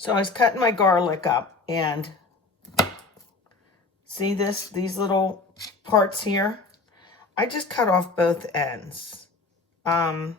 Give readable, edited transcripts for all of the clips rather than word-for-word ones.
So I was cutting my garlic up, and see these little parts here? I just cut off both ends. And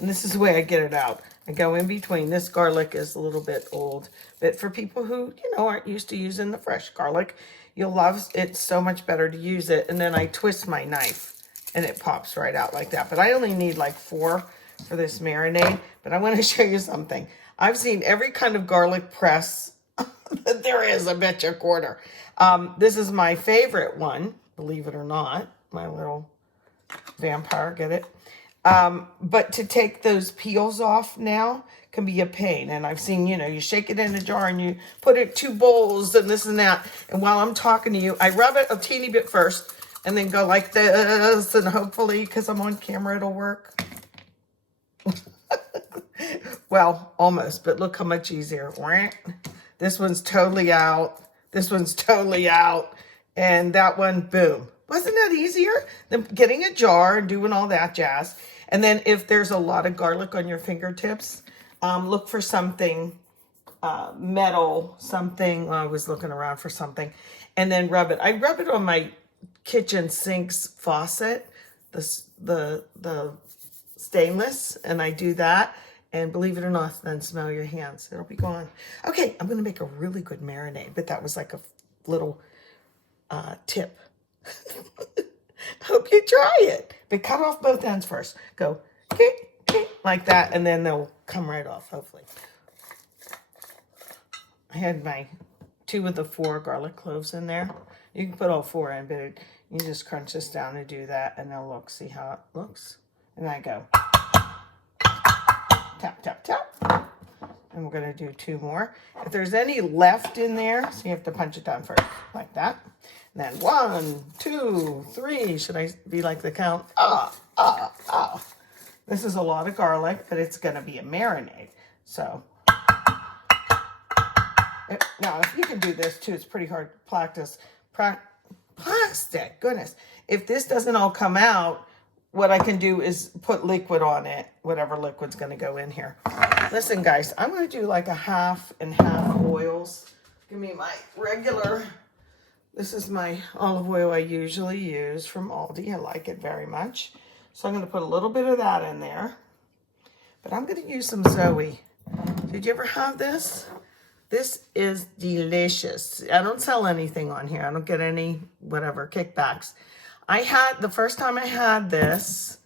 this is the way I get it out. I go in between. This garlic is a little bit old, but for people who, aren't used to using the fresh garlic, you'll love it so much better to use it. And then I twist my knife and it pops right out like that. But I only need like 4 for this marinade. But I want to show you something. I've seen every kind of garlic press that there is, I bet you a quarter. This is my favorite one, believe it or not. My little vampire, get it? But to take those peels off now can be a pain. And I've seen, you shake it in a jar and you put it 2 bowls and this and that. And while I'm talking to you, I rub it a teeny bit first and then go like this. And hopefully, because I'm on camera, it'll work. Well, almost, but look how much easier. This one's totally out. This one's totally out. And that one, boom. Wasn't that easier than getting a jar and doing all that jazz? And then if there's a lot of garlic on your fingertips, look for something metal, something. I was looking around for something. And then rub it. I rub it on my kitchen sink's faucet, the stainless, and I do that. And believe it or not, then smell your hands. It'll be gone. Okay, I'm going to make a really good marinade, but that was like a little tip. Hope you try it. But cut off both ends first. Go like that, and then they'll come right off, hopefully. I had my 2 of the 4 garlic cloves in there. You can put all 4 in, but you just crunch this down and do that, and they'll look. See how it looks? And I go tap, tap, tap. And we're going to do 2 more. If there's any left in there, so you have to punch it down first, like that. And then 1, 2, 3. Should I be like the count? This is a lot of garlic, but it's going to be a marinade. So, now if you can do this too, it's pretty hard to practice. Plastic, goodness. If this doesn't all come out, what I can do is put liquid on it, whatever liquid's going to go in here. Listen, guys, I'm going to do like a half and half oils. Give me my regular. This is my olive oil I usually use from Aldi. I like it very much. So I'm going to put a little bit of that in there. But I'm going to use some Zoe. Did you ever have this? This is delicious. I don't sell anything on here. I don't get any, whatever, kickbacks. The first time I had this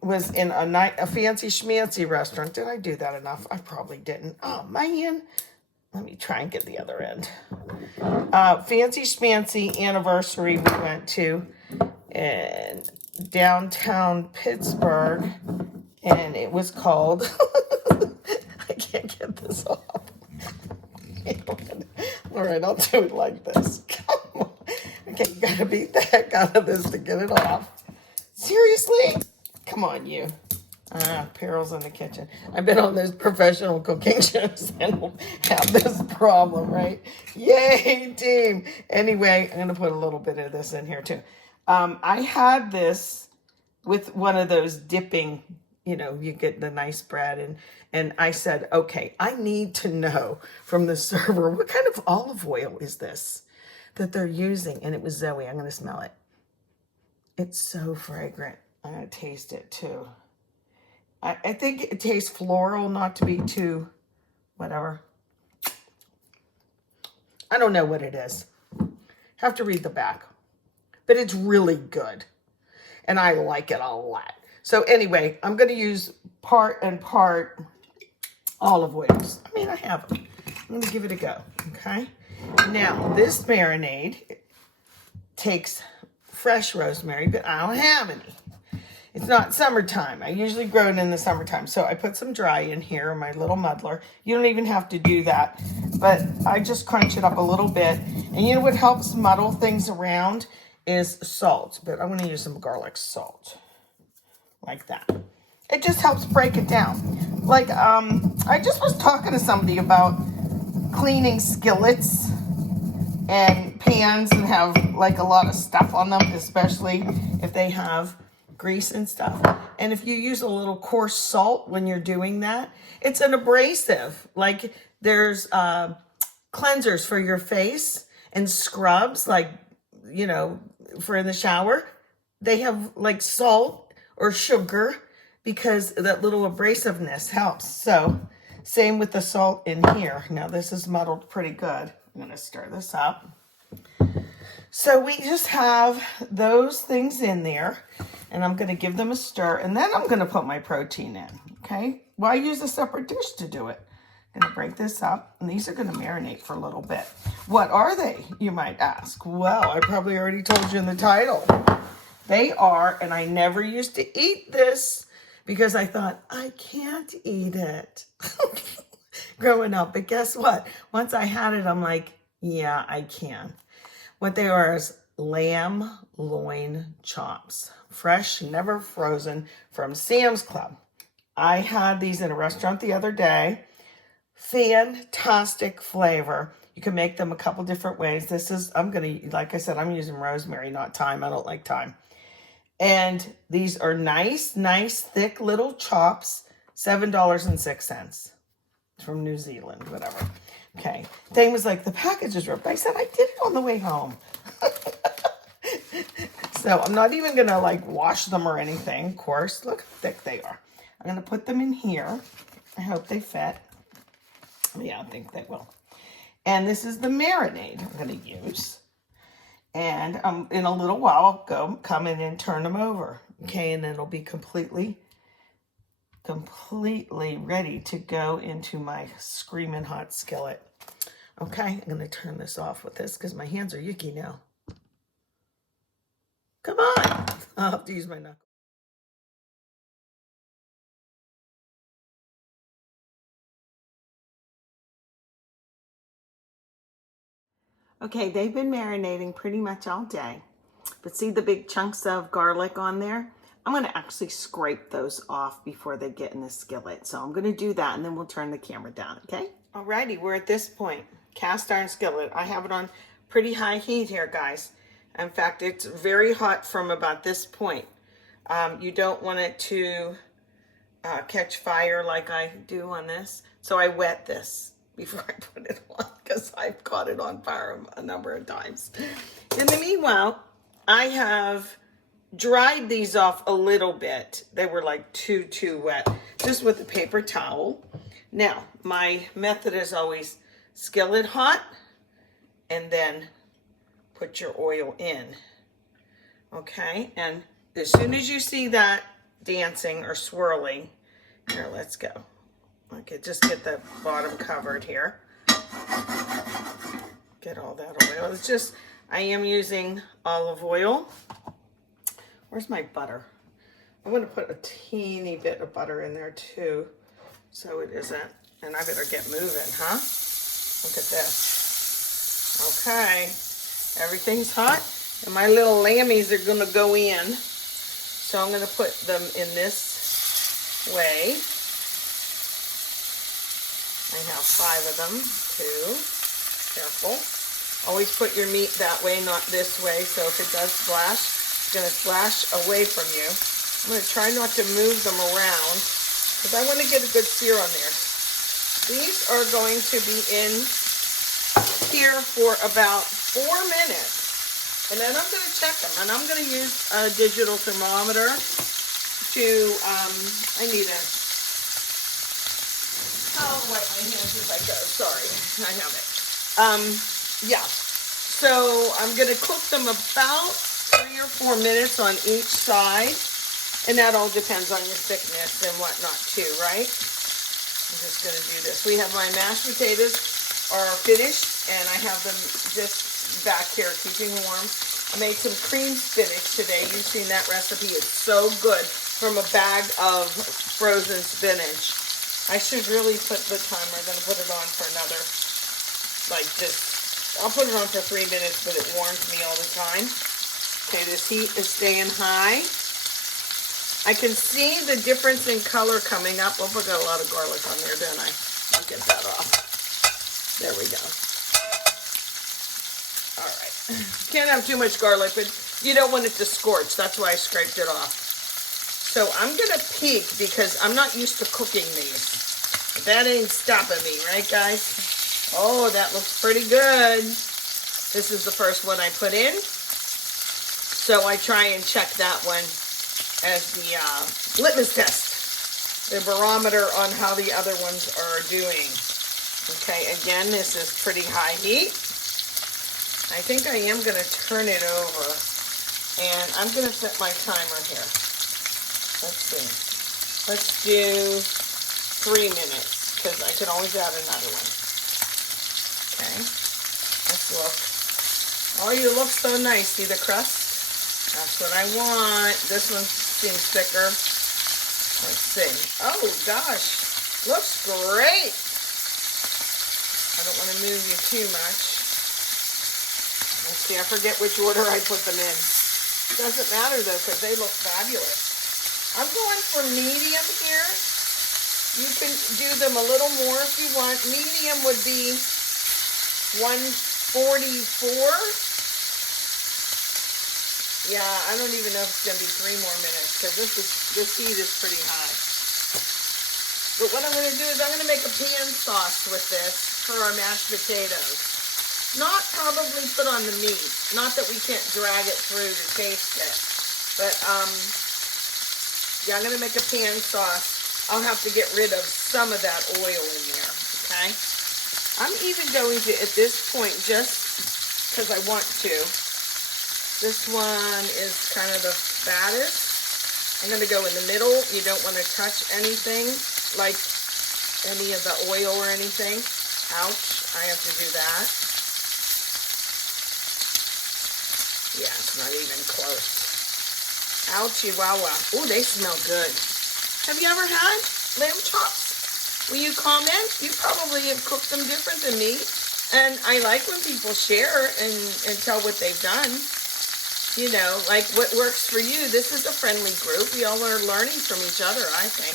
was in a fancy schmancy restaurant. Did I do that enough? I probably didn't. Oh, man. Let me try and get the other end. Fancy schmancy anniversary we went to in downtown Pittsburgh. And it was called, I can't get this off. All right, I'll do it like this. Come on. Okay, you gotta beat the heck out of this to get it off. Seriously? Come on, you. Pearl's in the kitchen. I've been on those professional cooking shows and have this problem, right? Yay, team. Anyway, I'm gonna put a little bit of this in here too. I had this with one of those dipping, you get the nice bread, and I said, okay, I need to know from the server, what kind of olive oil is this that they're using? And it was Zoe. I'm going to smell it. It's so fragrant. I'm going to taste it too. I think it tastes floral, not to be too whatever. I don't know what it is. Have to read the back. But it's really good. And I like it a lot. So anyway, I'm going to use part and part olive oils. I mean, I have them. I'm going to give it a go, okay? Now, this marinade takes fresh rosemary, but I don't have any. It's not summertime. I usually grow it in the summertime. So I put some dry in here in my little muddler. You don't even have to do that. But I just crunch it up a little bit. And you know what helps muddle things around is salt. But I'm going to use some garlic salt. Like that. It just helps break it down. Like, I just was talking to somebody about cleaning skillets and pans and have like a lot of stuff on them, especially if they have grease and stuff. And if you use a little coarse salt when you're doing that, it's an abrasive. Like there's cleansers for your face and scrubs, like, you know, for in the shower. They have like salt or sugar because that little abrasiveness helps. So same with the salt in here. Now this is muddled pretty good. I'm going to stir this up. So we just have those things in there, and I'm going to give them a stir, and then I'm going to put my protein in, okay? Why use a separate dish to do it? I'm going to break this up, and these are going to marinate for a little bit. What are they, you might ask? Well, I probably already told you in the title. They are, and I never used to eat this because I thought, I can't eat it growing up. But guess what? Once I had it, I'm like, yeah, I can. What they are is lamb loin chops, fresh, never frozen, from Sam's Club. I had these in a restaurant the other day. Fantastic flavor. You can make them a couple different ways. This is, like I said, I'm using rosemary, not thyme. I don't like thyme. And these are nice, thick little chops, $7.06 from New Zealand, whatever. Okay. Thing was like, the package is ripped. I said, I did it on the way home. So I'm not even going to like wash them or anything. Of course, look how thick they are. I'm going to put them in here. I hope they fit. Yeah, I think they will. And this is the marinade I'm going to use. And in a little while, I'll come in and turn them over. Okay, and then it'll be completely ready to go into my screaming hot skillet. Okay, I'm going to turn this off with this because my hands are yucky now. Come on. I'll have to use my knuckle. Okay, they've been marinating pretty much all day. But see the big chunks of garlic on there? I'm going to actually scrape those off before they get in the skillet. So I'm going to do that, and then we'll turn the camera down, okay? Alrighty, we're at this point. Cast iron skillet. I have it on pretty high heat here, guys. In fact, it's very hot from about this point. You don't want it to catch fire like I do on this. So I wet this before I put it on because I've caught it on fire a number of times. In the meanwhile, I have dried these off a little bit. They were like too wet, just with a paper towel. Now, my method is always skillet hot, and then put your oil in. Okay, and as soon as you see that dancing or swirling, here, let's go. Okay, just get the bottom covered here. Get all that oil. It's just, I am using olive oil. Where's my butter? I'm going to put a teeny bit of butter in there too, so it isn't, and I better get moving, huh? Look at this. Okay, everything's hot, and my little lammies are going to go in. So I'm going to put them in this way. I have 5 of them too. Careful. Always put your meat that way, not this way. So if it does splash, it's going to splash away from you. I'm going to try not to move them around because I want to get a good sear on there. These are going to be in here for about 4 minutes. And then I'm going to check them. And I'm going to use a digital thermometer to, I need a, I'll wipe my hands as I go. Sorry, I have it. Yeah. So I'm going to cook them about 3 or 4 minutes on each side. And that all depends on your thickness and whatnot too, right? I'm just going to do this. We have my mashed potatoes are finished, and I have them just back here keeping warm. I made some cream spinach today. You've seen that recipe. It's so good from a bag of frozen spinach. I should really put the timer. I'm going to put it on for another, I'll put it on for 3 minutes, but it warms me all the time. Okay, this heat is staying high. I can see the difference in color coming up. Oh, I got a lot of garlic on there, don't I? I'll get that off. There we go. All right. Can't have too much garlic, but you don't want it to scorch. That's why I scraped it off. So I'm gonna peek because I'm not used to cooking these. But that ain't stopping me, right guys? Oh, that looks pretty good. This is the first one I put in. So I try and check that one as the litmus test, the barometer on how the other ones are doing. Okay, again, this is pretty high heat. I think I am going to turn it over, and I'm going to set my timer here. Let's see. Let's do 3 minutes, because I could always add another one. Okay, let's look. Oh, you look so nice. See the crust? That's what I want. This one seems thicker. Let's see. Oh, gosh. Looks great. I don't want to move you too much. Let's see. I forget which order I put them in. It doesn't matter, though, because they look fabulous. I'm going for medium here. You can do them a little more if you want. Medium would be 144. Yeah, I don't even know if it's going to be 3 more minutes because this heat is pretty high. But what I'm going to do is I'm going to make a pan sauce with this for our mashed potatoes. Not probably put on the meat. Not that we can't drag it through to taste it. But, yeah, I'm going to make a pan sauce. I'll have to get rid of some of that oil in there, okay? I'm even going to, at this point, just because I want to, this one is kind of the fattest. I'm going to go in the middle. You don't want to touch anything, like any of the oil or anything. Ouch, I have to do that. Yeah, it's not even close. Ouchie, wow, wow. Oh, they smell good. Have you ever had lamb chops? Will you comment? You probably have cooked them different than me. And I like when people share and tell what they've done. You know, like what works for you. This is a friendly group. We all are learning from each other, I think.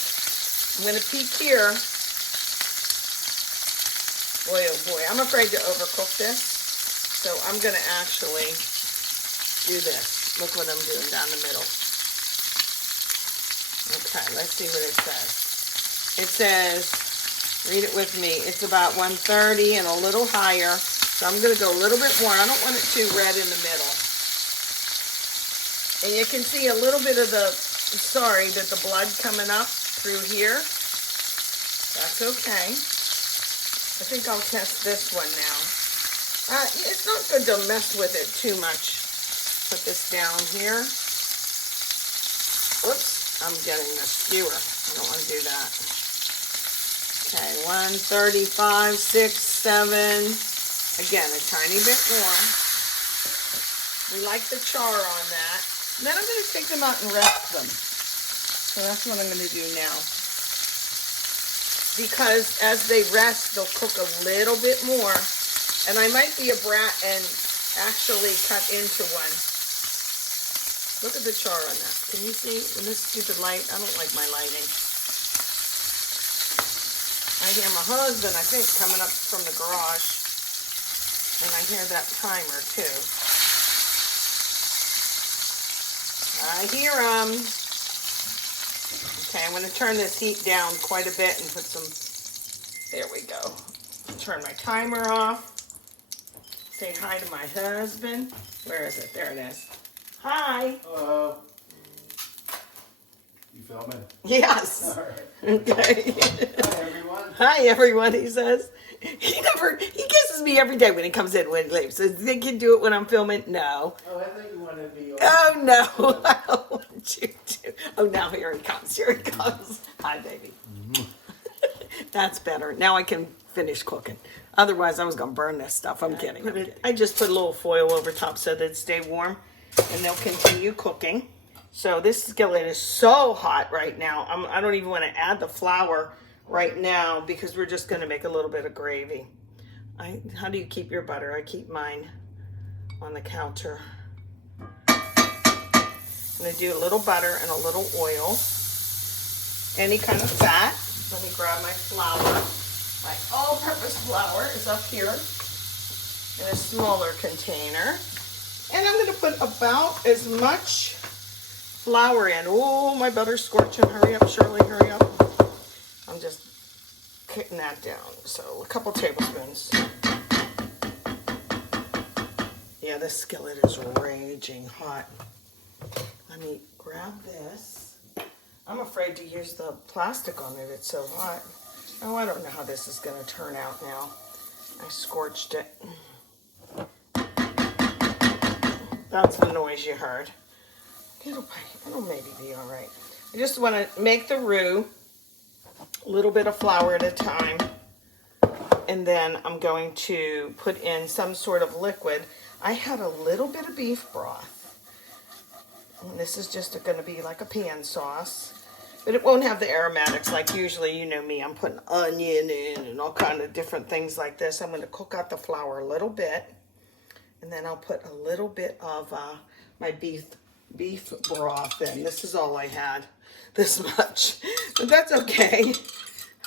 I'm going to peek here. Boy, oh boy. I'm afraid to overcook this. So I'm going to actually do this. Look what I'm doing down the middle. Okay, let's see what it says. It says, read it with me, it's about 130 and a little higher. So I'm going to go a little bit more. I don't want it too red in the middle. And you can see a little bit of the blood coming up through here. That's okay. I think I'll test this one now. It's not good to mess with it too much. Put this down here. Oops, I'm getting the skewer. I don't want to do that. Okay, 135, 6, 7. Again, a tiny bit more. We like the char on that. And then I'm going to take them out and rest them. So that's what I'm going to do now. Because as they rest, they'll cook a little bit more. And I might be a brat and actually cut into one. Look at the char on that. Can you see in this stupid light? I don't like my lighting. I hear my husband, I think, coming up from the garage. And I hear that timer, too. I hear them. Okay, I'm going to turn this heat down quite a bit and put some, there we go. Turn my timer off. Say hi to my husband. Where is it? There it is. Hi. Hello. You filming? Yes. All right. Okay. Hi, everyone. Hi, everyone, he says. He kisses me every day when he comes in, when he leaves. So they can do it when I'm filming? No. Oh, I thought you wanted to be on. Oh, no. I don't want you to. Oh, now here he comes. Here he comes. Hi, baby. That's better. Now I can finish cooking. Otherwise, I was going to burn this stuff. I'm kidding. I just put a little foil over top so that it stay warm, and they'll continue cooking. So this skillet is so hot right now. I don't even want to add the flour right now because we're just going to make a little bit of gravy. How do you keep your butter? I keep mine on the counter. I'm going to do a little butter and a little oil. Any kind of fat. Let me grab my flour. My all-purpose flour is up here in a smaller container. And I'm going to put about as much flour in. Oh, my butter's scorching. Hurry up, Shirley, hurry up. I'm just kicking that down. So a couple tablespoons. Yeah, this skillet is raging hot. Let me grab this. I'm afraid to use the plastic on it. It's so hot. Oh, I don't know how this is going to turn out now. I scorched it. That's the noise you heard. It'll maybe be all right. I just want to make the roux, a little bit of flour at a time, and then I'm going to put in some sort of liquid. I had a little bit of beef broth. And this is just going to be like a pan sauce, but it won't have the aromatics like usually, you know me, I'm putting onion in and all kind of different things like this. I'm going to cook out the flour a little bit, and then I'll put a little bit of my beef broth in. This is all I had, this much, but that's okay.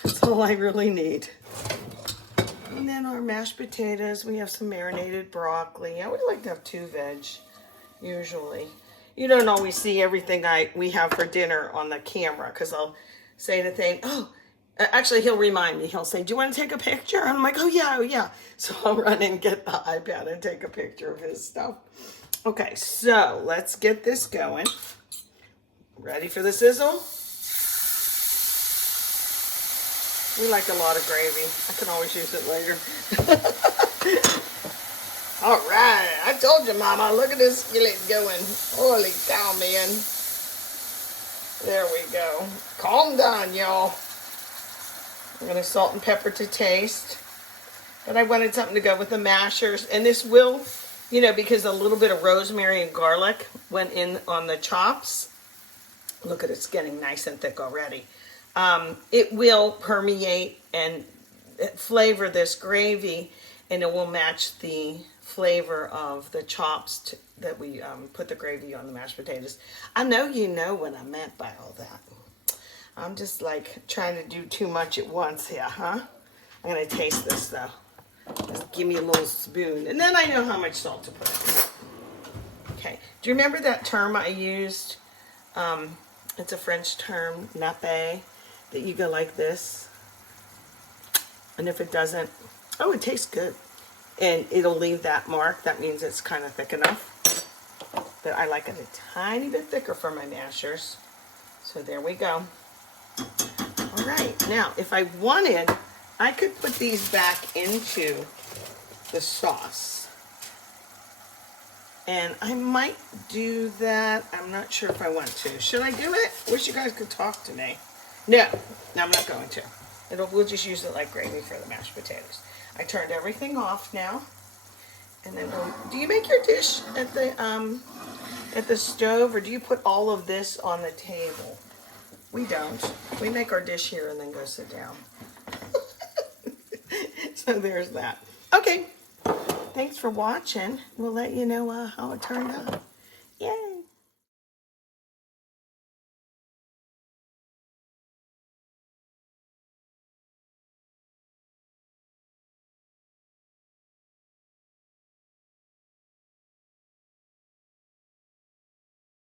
That's all I really need. And then our mashed potatoes, we have some marinated broccoli. I would like to have 2 veg, usually. You don't always see everything we have for dinner on the camera, because I'll say the thing, oh, actually he'll remind me. He'll say, do you want to take a picture? And I'm like, oh yeah. So I'll run and get the iPad and take a picture of his stuff. Okay, so let's get this going. Ready for the sizzle? We like a lot of gravy. I can always use it later. All right, I told you, Mama, look at this skillet going. Holy cow, man. There we go. Calm down, y'all. I'm going to salt and pepper to taste. But I wanted something to go with the mashers. And this will, you know, because a little bit of rosemary and garlic went in on the chops. Look at it, it's getting nice and thick already. It will permeate and flavor this gravy, and it will match the flavor of the chops that we put the gravy on the mashed potatoes. I know you know what I meant by all that. I'm just like trying to do too much at once here, huh? I'm going to taste this though. Just give me a little spoon, and then I know how much salt to put in. Okay, do you remember that term I used? It's a French term, nappe, that you go like this. And if it doesn't, oh, it tastes good. And it'll leave that mark. That means it's kind of thick enough. But I like it a tiny bit thicker for my mashers. So there we go. All right, now if I wanted, I could put these back into the sauce. And I might do that. I'm not sure if I want to. Should I do it? Wish you guys could talk to me. No, I'm not going to. We'll just use it like gravy for the mashed potatoes. I turned everything off now. And then do you make your dish at the stove, or do you put all of this on the table? We don't. We make our dish here and then go sit down. So there's that. Okay. Thanks for watching. We'll let you know how it turned out.